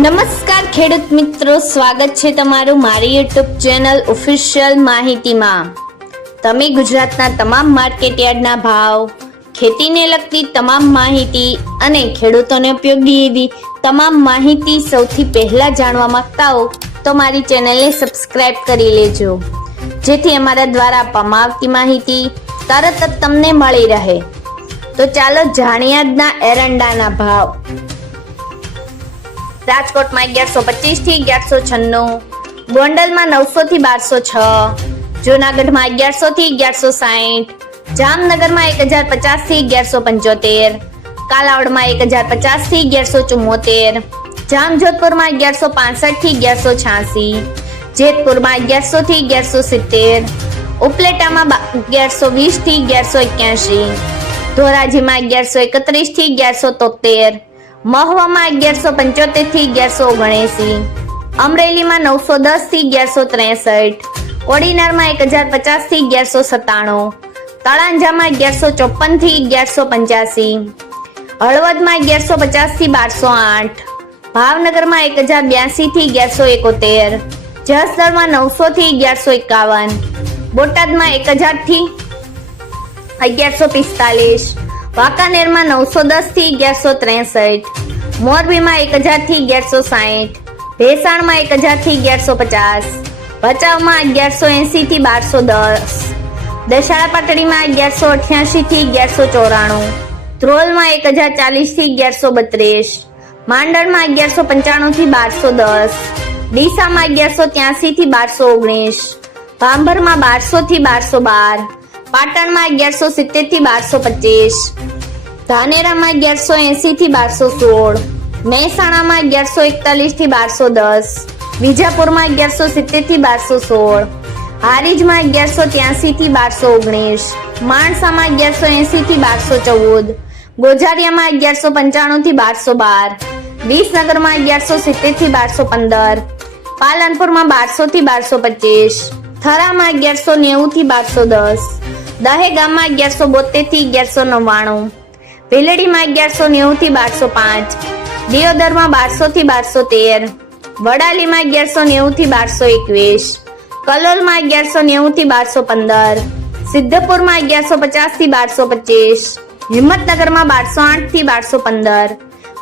નમસ્કાર ખેડૂત મિત્રો, સ્વાગત છે તમારું મારી યુટ્યુબ ચેનલ ઓફિશિયલ માહિતીમાં. તમે ગુજરાતના તમામ માર્કેટયાર્ડના ભાવ, ખેતીને લગતી તમામ માહિતી અને ખેડૂતોને ઉપયોગી એવી તમામ માહિતી સૌથી પહેલા જાણવા માંગતા હો, તો મારી ચેનલને સબસ્ક્રાઇબ કરી લેજો. જેથી અમારા દ્વારા આપવામાં આવતી માહિતી તરત જ તમને મળી રહે. તો ચાલો જાણીએ એરંડાના ભાવ. રાજકોટમાં અગિયારસો પચીસથી અગિયારસો છન્નું, ગોંડલમાં નવસો થી બારસો છ, જુનાગઢમાં અગિયારસો થી અગિયારસો સાહીઠ, જામનગરમાં એક હજાર પચાસથી અગિયારસો પંચોતેર, કાલાવડમાં એક હજાર પચાસથી અગિયારસો ચુમ્મોતેર જામજોધપુરમાં અગિયારસો પાસઠથી અગિયારસો છ્યાસી, જેતપુરમાં અગિયારસો થી અગિયારસો સિત્તેર, ઉપલેટામાં અગિયારસો વીસથી અગિયારસો એક્યાસી, ધોરાજીમાં અગિયારસો એકત્રીસથી અગિયારસો તોતેર મહવામાં અગિયારસો પંચોતેરથી અગિયારસો ઓગણએસી. અમરેલીમાં નવસો દસથી અગિયારસો ત્રેસઠ. કોડીનારમાં એક હજાર પચાસથી અગિયારસો સત્તાણું. તળાંજામાં અગિયારસો ચોપનથી અગિયારસો પંચ્યાસી. હળવદમાં અગિયારસો પચાસથી બારસો આઠ. ભાવનગરમાં એક હજાર બ્યાસી થી અગિયારસો એકોતેર. જસદણમાં નવસો થી અગિયારસો એકાવન. બોટાદમાં એક હજારથી અગિયારસો પિસ્તાલીસ. વાંકાનેરમાં નવસો દસથી અગિયારસો ત્રેસઠ. મોરબીમાં એક હજારથી અગિયારસો સાહીઠ. ભેસાણમાં એક હજારથી અગિયારસો પચાસ. ભચાઉમાં અગિયારસો એસી થી બારસો દસ. દશાળા પાટડીમાં અગિયારસો અઠ્યાસી થી અગિયારસો ચોરાણું. ધ્રોલમાં એક હજાર ચાલીસથી અગિયારસો બત્રીસ. માંડળમાં અગિયારસો પંચાણું થી બારસો દસ. ડીસામાં અગિયારસો ત્યાસી થી બારસો ઓગણીસ. ભાંભરમાં બારસો થી બારસો બાર. પાટણમાં અગિયારસો સિત્તેરથી બારસો પચીસ. ધાનેરામાં અગિયારસો એસી થી બારસો સોળ. મહેસાણામાં અગિયારસો એકતાલીસથી બારસો દસ. વિજાપુરમાં અગિયારસો સિત્તેરથી બારસો સોળ. હારીજમાં અગિયારસો ત્યાસી થી બારસો ઓગણીસ. માણસામાં અગિયારસો એસી થી બારસો ચૌદ. ગોઝારિયામાં અગિયારસો પંચાણું થી બારસો બાર. વિસનગરમાં અગિયારસો સિત્તેરથી બારસો પંદર. પાલનપુરમાં બારસો થી બારસો પચીસ. થરામાં અગિયારસો નેવું થી બારસો દસ. દહેગામમાં અગિયારસો બોતેરથી અગિયારસો નવ્વાણું. ભીલડીમાં અગિયારસો નેવું થી બારસો પાંચ. દિયોદરમાં બારસો થી બારસો તેર. વડાલીમાં અગિયારસો નેવું થી બારસો એકવીસ. કલોલમાં અગિયારસો નેવું થી બારસો પંદર. સિદ્ધપુરમાં અગિયારસો પચાસથી બારસો પચીસ. હિંમતનગરમાં બારસો આઠથી બારસો પંદર.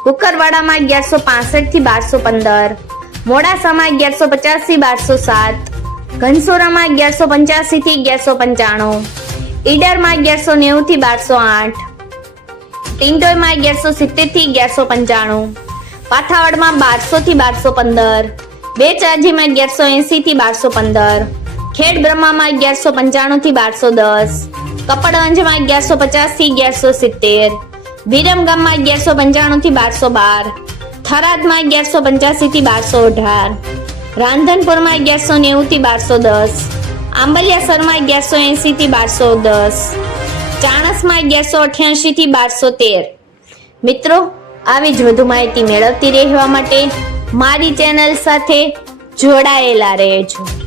કુકરવાડામાં અગિયારસો પાસઠથી બારસો પંદર. મોડાસામાં અગિયારસો પચાસથી બારસો સાત. ઘનસોરામાં અગિયારસો પંચ્યાસી થી અગિયારસો પંચાણું. ઈડરમાં અગિયારસો નેવું થી બારસો આઠ. ટિંડોયમાં અગિયારસો સિત્તેરથી અગિયારસો પંચાણું. પાથાવડમાં બારસો થી બારસો પંદર. બે ચારજીમાં અગિયારસો એસી થી બારસો પંદર. ખેડ બ્રહ્મામાં અગિયારસો પંચાણું થી બારસો દસ. કપડવંજમાં અગિયારસો પચાસથી અગિયારસો સિત્તેર. વિરમગામમાં અગિયારસો પંચાણું થી બારસો બાર. થરાદમાં અગિયારસો પંચ્યાસી થી બારસો અઢાર. રાંધનપુરમાં અગિયારસો નેવું થી બારસો દસ. આંબલિયાસરમાં અગિયારસો એસી થી બારસો દસ. ચાણસમાં અગિયારસો અઠ્યાસી થી બારસો તેર. મિત્રો, આવી જ વધુ માહિતી મેળવતી રહેવા માટે મારી ચેનલ સાથે જોડાયેલા રહેજો.